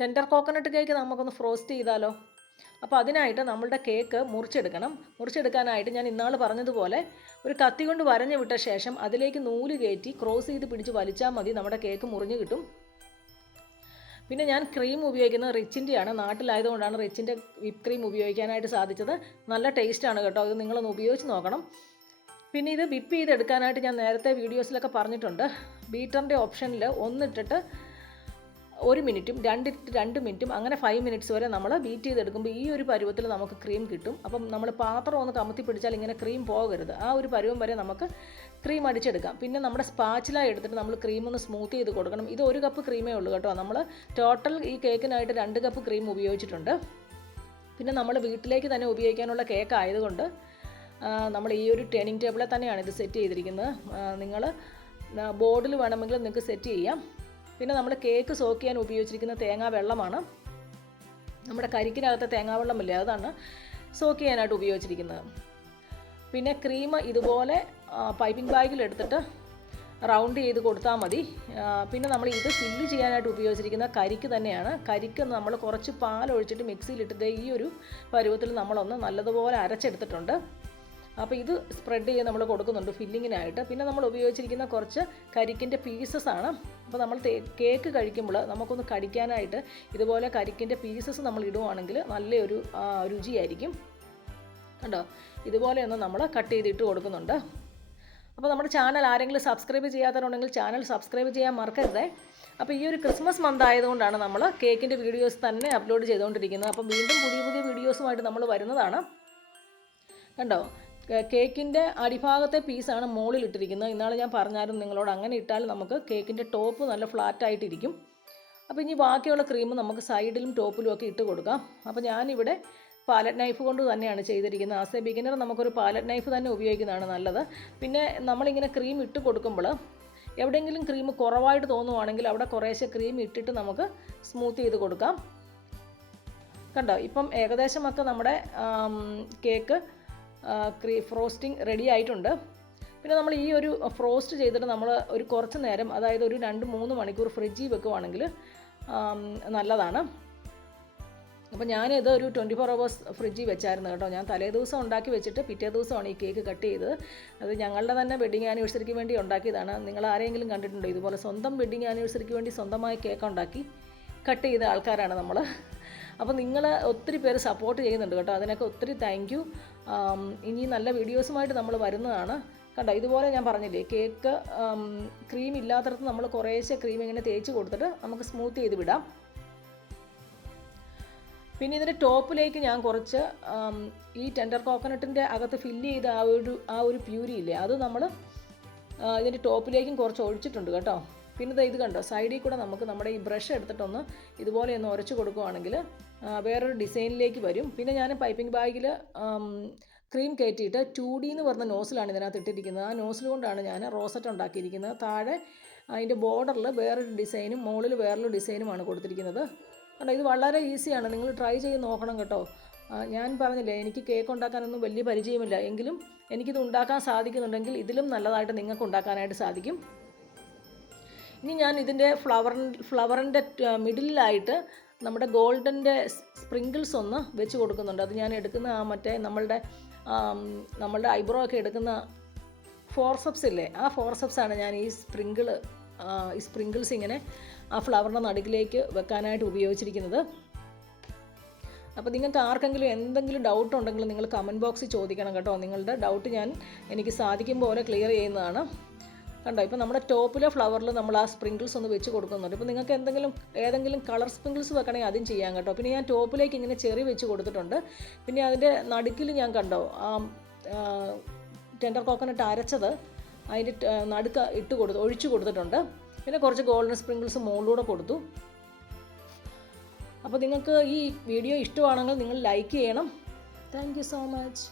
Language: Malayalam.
ടെൻഡർ കോക്കനട്ട് കേക്ക് നമുക്കൊന്ന് ഫ്രോസ്റ്റ് ചെയ്താലോ? അപ്പോൾ അതിനായിട്ട് നമ്മളുടെ കേക്ക് മുറിച്ചെടുക്കാനായിട്ട് ഞാൻ ഇന്നാൾ പറഞ്ഞതുപോലെ ഒരു കത്തി കൊണ്ട് വരഞ്ഞു വിട്ട ശേഷം അതിലേക്ക് നൂല് കയറ്റി ക്രോസ് ചെയ്ത് പിടിച്ച് വലിച്ചാൽ മതി, നമ്മുടെ കേക്ക് മുറിഞ്ഞ് കിട്ടും. പിന്നെ ഞാൻ ക്രീം ഉപയോഗിക്കുന്നത് റിച്ചിൻ്റെയാണ്. നാട്ടിലായതുകൊണ്ടാണ് റിച്ചിൻ്റെ വിപ്പ് ക്രീം ഉപയോഗിക്കാനായിട്ട് സാധിച്ചത്. നല്ല ടേസ്റ്റാണ് കേട്ടോ, ഇത് നിങ്ങളൊന്ന് ഉപയോഗിച്ച് നോക്കണം. പിന്നെ ഇത് വിപ്പ് ചെയ്തെടുക്കാനായിട്ട് ഞാൻ നേരത്തെ വീഡിയോസിലൊക്കെ പറഞ്ഞിട്ടുണ്ട്. ബീറ്ററിൻ്റെ ഓപ്ഷനിൽ ഒന്നിട്ടിട്ട് 1 മിനിറ്റും 2 മിനിറ്റും അങ്ങനെ 5 മിനിറ്റ്സ് വരെ നമ്മൾ ബീറ്റ് ചെയ്തെടുക്കുമ്പോൾ ഈ ഒരു പരുവത്തിൽ നമുക്ക് ക്രീം കിട്ടും. അപ്പം നമ്മൾ പാത്രം ഒന്ന് കമത്തി പിടിച്ചാൽ ഇങ്ങനെ ക്രീം പോകരുത്. ആ ഒരു പരുവം വരെ നമുക്ക് ക്രീം അടിച്ചെടുക്കാം. പിന്നെ നമ്മുടെ സ്പാച്ചില എടുത്തിട്ട് നമ്മൾ ക്രീം ഒന്ന് സ്മൂത്ത് ചെയ്ത് കൊടുക്കണം. ഇത് 1 കപ്പ് ക്രീമേ ഉള്ളൂ കേട്ടോ. നമ്മൾ ടോട്ടൽ ഈ കേക്കിനായിട്ട് 2 കപ്പ് ക്രീം ഉപയോഗിച്ചിട്ടുണ്ട്. പിന്നെ നമ്മൾ വീട്ടിലേക്ക് തന്നെ ഉപയോഗിക്കാനുള്ള കേക്ക് ആയതുകൊണ്ട് നമ്മൾ ഈ ഒരു ടേണിംഗ് ടേബിളിൽ തന്നെയാണ് ഇത് സെറ്റ് ചെയ്തിരിക്കുന്നത്. നിങ്ങൾ ബോർഡിൽ വേണമെങ്കിൽ നിങ്ങൾക്ക് സെറ്റ് ചെയ്യാം. പിന്നെ നമ്മൾ കേക്ക് സോക്ക് ചെയ്യാൻ ഉപയോഗിച്ചിരിക്കുന്ന തേങ്ങാ വെള്ളമാണ്. നമ്മുടെ കരിക്കിനകത്തെ തേങ്ങാ വെള്ളമില്ലേ, അതാണ് സോക്ക് ചെയ്യാനായിട്ട് ഉപയോഗിച്ചിരിക്കുന്നത്. പിന്നെ ക്രീം ഇതുപോലെ പൈപ്പിംഗ് ബാഗിലെടുത്തിട്ട് റൗണ്ട് ചെയ്ത് കൊടുത്താൽ മതി. പിന്നെ നമ്മൾ ഇത് ഫില്ല് ചെയ്യാനായിട്ട് ഉപയോഗിച്ചിരിക്കുന്ന കരിക്ക് തന്നെയാണ്. കരിക്ക് നമ്മൾ കുറച്ച് പാലൊഴിച്ചിട്ട് മിക്സിയിലിട്ടിട്ട് ഈ ഒരു പരുവത്തിൽ നമ്മളൊന്ന് നല്ലതുപോലെ അരച്ചെടുത്തിട്ടുണ്ട്. അപ്പോൾ ഇത് സ്പ്രെഡ് ചെയ്ത് നമ്മൾ കൊടുക്കുന്നുണ്ട് ഫില്ലിങ്ങിനായിട്ട്. പിന്നെ നമ്മൾ ഉപയോഗിച്ചിരിക്കുന്ന കുറച്ച് കരിക്കിൻ്റെ പീസസ് ആണ്. അപ്പോൾ നമ്മൾ കേക്ക് കഴിക്കുമ്പോൾ നമുക്കൊന്ന് കടിക്കാനായിട്ട് ഇതുപോലെ കരിക്കിൻ്റെ പീസസ് നമ്മൾ ഇടുവാണെങ്കിൽ നല്ലൊരു രുചിയായിരിക്കും. കണ്ടോ, ഇതുപോലെയൊന്ന് നമ്മൾ കട്ട് ചെയ്തിട്ട് കൊടുക്കുന്നുണ്ട്. അപ്പോൾ നമ്മുടെ ചാനൽ ആരെങ്കിലും സബ്സ്ക്രൈബ് ചെയ്യാത്തവരുണ്ടെങ്കിൽ ചാനൽ സബ്സ്ക്രൈബ് ചെയ്യാൻ മറക്കരുത്. അപ്പോൾ ഈ ഒരു ക്രിസ്മസ് മന്ത് ആയതുകൊണ്ടാണ് നമ്മൾ കേക്കിൻ്റെ വീഡിയോസ് തന്നെ അപ്ലോഡ് ചെയ്തുകൊണ്ടിരിക്കുന്നത്. അപ്പോൾ വീണ്ടും പുതിയ പുതിയ വീഡിയോസുമായിട്ട് നമ്മൾ വരുന്നതാണ്. കണ്ടോ, കേക്കിൻ്റെ അടിഭാഗത്തെ പീസാണ് മുകളിലിട്ടിരിക്കുന്നത്. ഇന്നാൾ ഞാൻ പറഞ്ഞായിരുന്നു നിങ്ങളോട്, അങ്ങനെ ഇട്ടാൽ നമുക്ക് കേക്കിൻ്റെ ടോപ്പ് നല്ല ഫ്ലാറ്റായിട്ടിരിക്കും. അപ്പോൾ ഇനി ബാക്കിയുള്ള ക്രീം നമുക്ക് സൈഡിലും ടോപ്പിലും ഒക്കെ ഇട്ട് കൊടുക്കാം. അപ്പോൾ ഞാനിവിടെ പാലറ്റ് നൈഫ് കൊണ്ട് തന്നെയാണ് ചെയ്തിരിക്കുന്നത്. ആസ് എ ബിഗിനർ നമുക്കൊരു പാലറ്റ് നൈഫ് തന്നെ ഉപയോഗിക്കുന്നതാണ് നല്ലത്. പിന്നെ നമ്മളിങ്ങനെ ക്രീം ഇട്ട് കൊടുക്കുമ്പോൾ എവിടെയെങ്കിലും ക്രീം കുറവായിട്ട് തോന്നുവാണെങ്കിൽ അവിടെ കുറേശ്ശെ ക്രീം ഇട്ടിട്ട് നമുക്ക് സ്മൂത്ത് ചെയ്ത് കൊടുക്കാം. കണ്ടോ, ഇപ്പം ഏകദേശമൊക്കെ നമ്മുടെ കേക്ക് ഫ്രോസ്റ്റിംഗ് റെഡി ആയിട്ടുണ്ട്. പിന്നെ നമ്മൾ ഈ ഒരു ഫ്രോസ്റ്റ് ചെയ്തിട്ട് നമ്മൾ ഒരു കുറച്ച് നേരം, അതായത് ഒരു 2-3 മണിക്കൂർ ഫ്രിഡ്ജിൽ വെക്കുവാണെങ്കിൽ നല്ലതാണ്. അപ്പോൾ ഞാനിത് ഒരു 24 hours ഫ്രിഡ്ജിൽ വെച്ചായിരുന്നു കേട്ടോ. ഞാൻ തലേ ദിവസം ഉണ്ടാക്കി വെച്ചിട്ട് പിറ്റേ ദിവസമാണ് ഈ കേക്ക് കട്ട് ചെയ്തത്. അത് ഞങ്ങളുടെ തന്നെ വെഡിങ് ആനിവേഴ്സറിക്ക് വേണ്ടി ഉണ്ടാക്കിയതാണ്. നിങ്ങൾ ആരെങ്കിലും കണ്ടിട്ടുണ്ടോ ഇതുപോലെ സ്വന്തം വെഡിങ് ആനിവേഴ്സറിക്ക് വേണ്ടി സ്വന്തമായി കേക്ക് ഉണ്ടാക്കി കട്ട് ചെയ്ത ആൾക്കാരാണ് നമ്മൾ. അപ്പോൾ നിങ്ങൾ ഒത്തിരി പേര് സപ്പോർട്ട് ചെയ്യുന്നുണ്ട് കേട്ടോ, അതിനൊക്കെ ഒത്തിരി താങ്ക് യു. ഇനി നല്ല വീഡിയോസുമായിട്ട് നമ്മൾ വരുന്നതാണ്. കണ്ടോ, ഇതുപോലെ ഞാൻ പറഞ്ഞില്ലേ, കേക്ക് ക്രീം ഇല്ലാത്തടത്ത് നമ്മൾ കുറേശ്ശെ ക്രീം ഇങ്ങനെ തേച്ച് കൊടുത്തിട്ട് നമുക്ക് സ്മൂത്ത് ചെയ്ത് വിടാം. പിന്നെ ഇതിൻ്റെ ടോപ്പിലേക്ക് ഞാൻ കുറച്ച് ഈ ടെൻഡർ കോക്കനട്ടിൻ്റെ അകത്ത് ഫില്ല് ചെയ്ത ആ ഒരു പ്യൂരി ഇല്ലേ, അത് നമ്മൾ ഇതിൻ്റെ ടോപ്പിലേക്കും കുറച്ച് ഒഴിച്ചിട്ടുണ്ട് കേട്ടോ. പിന്നെ ഇത് കണ്ടോ, സൈഡിൽ കൂടെ നമുക്ക് നമ്മുടെ ഈ ബ്രഷ് എടുത്തിട്ടൊന്ന് ഇതുപോലെ ഒന്ന് ഉരച്ച് കൊടുക്കുകയാണെങ്കിൽ വേറൊരു ഡിസൈനിലേക്ക് വരും. പിന്നെ ഞാൻ പൈപ്പിംഗ് ബാഗിൽ ക്രീം കയറ്റിയിട്ട് 2D എന്ന് പറഞ്ഞ നോസിലാണ് ഇതിനകത്ത് ഇട്ടിരിക്കുന്നത്. ആ നോസിൽ കൊണ്ടാണ് ഞാൻ റോസറ്റ് ഉണ്ടാക്കിയിരിക്കുന്നത്. താഴെ അതിൻ്റെ ബോർഡറിൽ വേറൊരു ഡിസൈനും മുകളിൽ വേറൊരു ഡിസൈനുമാണ് കൊടുത്തിരിക്കുന്നത്. കണ്ടോ, ഇത് വളരെ ഈസിയാണ്, നിങ്ങൾ ട്രൈ ചെയ്ത് നോക്കണം കേട്ടോ. ഞാൻ പറഞ്ഞില്ലേ, എനിക്ക് കേക്ക് ഉണ്ടാക്കാനൊന്നും വലിയ പരിചയമില്ല, എങ്കിലും എനിക്കിത് ഉണ്ടാക്കാൻ സാധിക്കുന്നുണ്ടെങ്കിൽ ഇതിലും നല്ലതായിട്ട് നിങ്ങൾക്ക് ഉണ്ടാക്കാനായിട്ട് സാധിക്കും. ഇനി ഞാൻ ഇതിൻ്റെ ഫ്ലവറിൻ്റെ മിഡിലായിട്ട് നമ്മുടെ ഗോൾഡൻ്റെ സ്പ്രിങ്കിൾസ് ഒന്ന് വെച്ച് കൊടുക്കുന്നുണ്ട്. അത് ഞാൻ എടുക്കുന്ന മറ്റേ നമ്മളുടെ ഐബ്രോ ഒക്കെ എടുക്കുന്ന ഫോർസെപ്സ് ഇല്ലേ, ആ ഫോർസെപ്സാണ് ഞാൻ ഈ സ്പ്രിങ്കിൾസ് ഇങ്ങനെ ആ ഫ്ലവറിൻ്റെ നടുക്കിലേക്ക് വെക്കാനായിട്ട് ഉപയോഗിച്ചിരിക്കുന്നത്. അപ്പോൾ നിങ്ങൾക്ക് ആർക്കെങ്കിലും എന്തെങ്കിലും ഡൗട്ട് ഉണ്ടെങ്കിൽ നിങ്ങൾ കമൻറ്റ് ബോക്സിൽ ചോദിക്കണം കേട്ടോ. നിങ്ങളുടെ ഡൗട്ട് എനിക്ക് സാധിക്കും പോലെ ക്ലിയർ ചെയ്യുന്നതാണ്. കണ്ടോ, ഇപ്പോൾ നമ്മുടെ ടോപ്പിലെ ഫ്ലവറിൽ നമ്മൾ ആ സ്പ്രിങ്കിൾസ് ഒന്ന് വെച്ച് കൊടുക്കുന്നുണ്ട്. ഇപ്പോൾ നിങ്ങൾക്ക് ഏതെങ്കിലും കളർ സ്പ്രിങ്കിൾസ് വെക്കണമെങ്കിൽ അതും ചെയ്യാം കേട്ടോ. പിന്നെ ഞാൻ ടോപ്പിലേക്ക് ഇങ്ങനെ ചെറി വെച്ച് കൊടുത്തിട്ടുണ്ട്. പിന്നെ അതിൻ്റെ നടുക്കിൽ ഞാൻ കണ്ടോ ടെൻഡർ കോക്കനട്ട് അരച്ചത് അതിൻ്റെ നടുക്ക് ഒഴിച്ചു കൊടുത്തിട്ടുണ്ട്. പിന്നെ കുറച്ച് ഗോൾഡൻ സ്പ്രിങ്കിൾസ് മുകളിലൂടെ കൊടുത്തു. അപ്പോൾ നിങ്ങൾക്ക് ഈ വീഡിയോ ഇഷ്ടമാണെങ്കിൽ നിങ്ങൾ ലൈക്ക് ചെയ്യണം. Thank you so much.